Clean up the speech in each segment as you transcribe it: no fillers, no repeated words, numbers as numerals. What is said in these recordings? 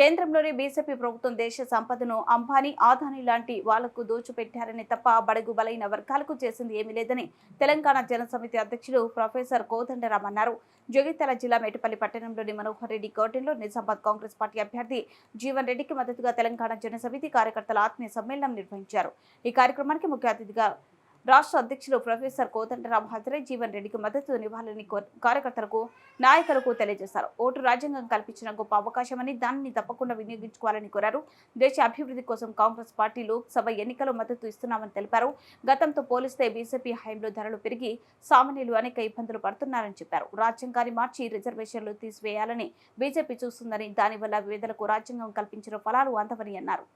కేంద్రంలోని బీజేపీ ప్రభుత్వం దేశ సంపదను అంబానీ, అదానీ లాంటి వాళ్లకు దోచిపెట్టారని తప్ప బడుగు బలైన వర్గాలకు చేసింది ఏమీ లేదని తెలంగాణ జనసమితి అధ్యక్షుడు ప్రొఫెసర్ కోదండరాం అన్నారు. జగిత్యాల జిల్లా మేటపల్లి పట్టణంలోని మనోహర్ రెడ్డి గార్డెన్లో నిజామాబాద్ కాంగ్రెస్ పార్టీ అభ్యర్థి జీవన్ రెడ్డికి మద్దతుగా తెలంగాణ జనసమితి కార్యకర్తల ఆత్మీయ సమ్మేళనం నిర్వహించారు. ఈ కార్యక్రమానికి ముఖ్య అతిథిగా రాష్ట్ర అధ్యక్షులు ప్రొఫెసర్ కోదండరాం హాజరై జీవన్ రెడ్డికి మద్దతు ఇవ్వాలని కార్యకర్తలకు, నాయకులకు తెలియజేశారు. ఓటు రాజ్యాంగం కల్పించిన గొప్ప అవకాశమని దానిని తప్పకుండా వినియోగించుకోవాలని కోరారు. దేశ అభివృద్ధి కోసం కాంగ్రెస్ పార్టీ లోక్సభ ఎన్నికల్లో మద్దతు ఇస్తున్నామని తెలిపారు. గతంతో పోలిస్తే బీజేపీ హయాంలో ధరలు పెరిగి సామాన్యులు అనేక ఇబ్బందులు పడుతున్నారని చెప్పారు. రాజ్యాంగాన్ని మార్చి రిజర్వేషన్లు తీసివేయాలని బీజేపీ చూస్తుందని, దానివల్ల పేదలకు రాజ్యాంగం కల్పించిన ఫలాలు అందవని అన్నారు.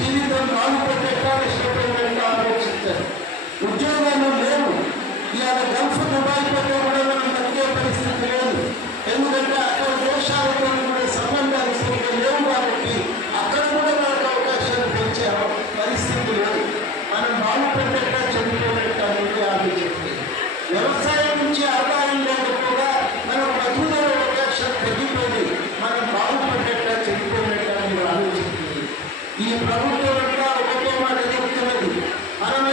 జీవితం ఆలోచించారు. ఉద్యోగాలు లేవు. ఇవాళ గల్ఫ్ దుబాయ్ పెట్టే కూడా మనం తగ్గే పరిస్థితి లేదు. ఎందుకంటే అక్కడ దేశాలతో కూడా సంబంధాలు సరిగ్గా లేవు కాబట్టి అక్కడ కూడా మనకు అవకాశాలు పెంచే పరిస్థితి లేదు. మనం బాగుపడ్డట్టు చదువుకోవట్టు అనేది ఆలోచించింది. వ్యవసాయం నుంచి ఆదాయం లేకపోగా మనం మధుర అవకాశాలు తగ్గిపోయి మనం బాగుపడ్డట్టు చదువుకోవట్టు అనేది ఆలోచించింది. ఈ ప్రభుత్వం ఒకటే మాట చెప్తున్నది, మనం